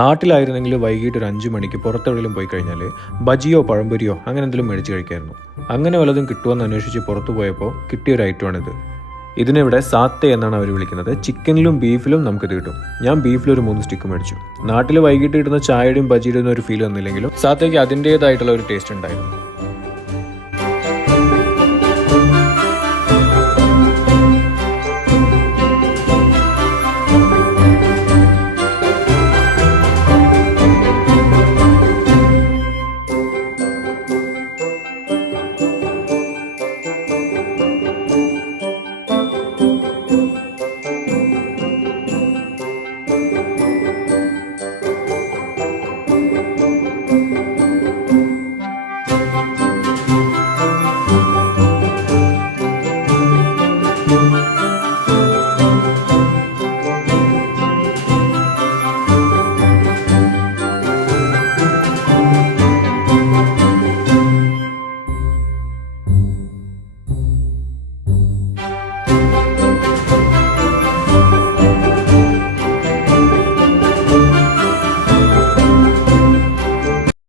നാട്ടിലായിരുന്നെങ്കിൽ വൈകിട്ട് ഒരു 5 മണിക്ക് പുറത്തെവിടെയും പോയി കഴിഞ്ഞാൽ ബജിയോ പഴംപൊരിയോ അങ്ങനെ എന്തെങ്കിലും മേടിച്ച് കഴിക്കായിരുന്നു. അങ്ങനെ വല്ലതും കിട്ടുമെന്ന് അന്വേഷിച്ച് പുറത്തു പോയപ്പോൾ കിട്ടിയൊരു ഐറ്റമാണിത്. ഇതിനിവിടെ സാത്തെ എന്നാണ് അവർ വിളിക്കുന്നത്. ചിക്കനിലും ബീഫിലും നമുക്കിത് കിട്ടും. ഞാൻ ബീഫിലൊരു 3 സ്റ്റിക്ക് മേടിച്ചു. നാട്ടിൽ വൈകിട്ട് കിട്ടുന്ന ചായയുടെയും ബജിയുടെയും ഒരു ഫീൽ വന്നില്ലെങ്കിലും സാത്തേക്ക് അതിൻ്റേതായിട്ടുള്ള ഒരു ടേസ്റ്റ് ഉണ്ടായിരുന്നു.